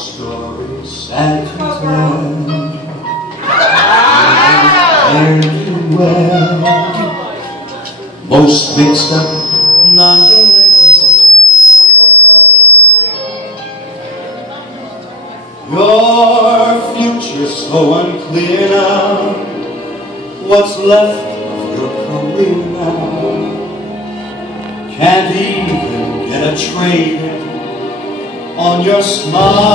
story sad to tell, fare too well, most mixed up, non-delinquent. Your future's so unclear now. What's left of your career now? Can't even get a trade on your smile.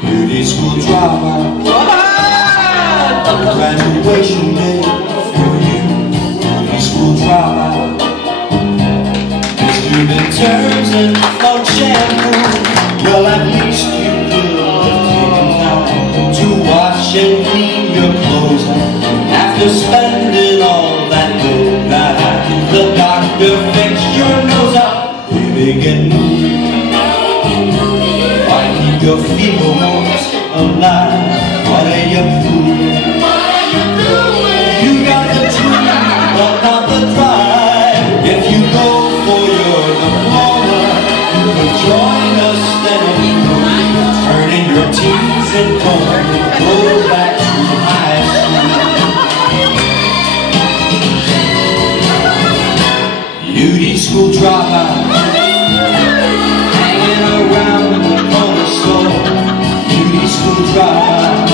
Beauty school dropout, graduation day for you. Beauty school dropout, missed midterms and flunk shampoo. Well, at least you could have taken time to wash and clean your clothes after spending all that dough. The doctor fixed your nose up. Baby, get moving. Why keep your feeble bones alive? What are you proving? You got the truth, but not the drive. If you go for your diploma, you can join us steadily, turning your teens and coma. Go back to high school. Beauty school dropout, hanging around the corner store. Beauty school dropout,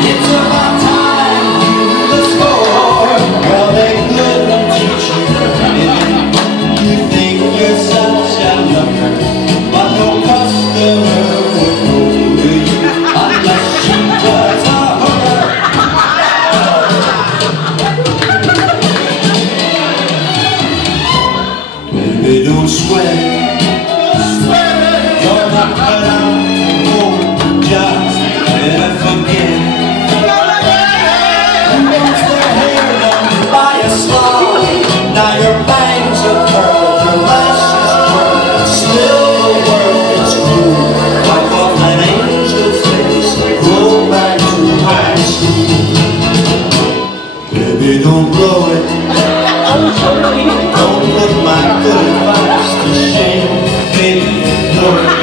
it's about time you knew the score. Well, they couldn't teach you anything. You think you're such a lover, but no customer would go to you unless she was a hooker. Baby, don't sweat. You're not cut out to hold the job. Better forget. Who wants their hair done by a slob? Now your bangs are curled, your lashes curled. Still the world is cruel. Wipe off that angel face, go back to high school. Baby, don't blow it. Don't put my good advice to shame. Baby, blow it.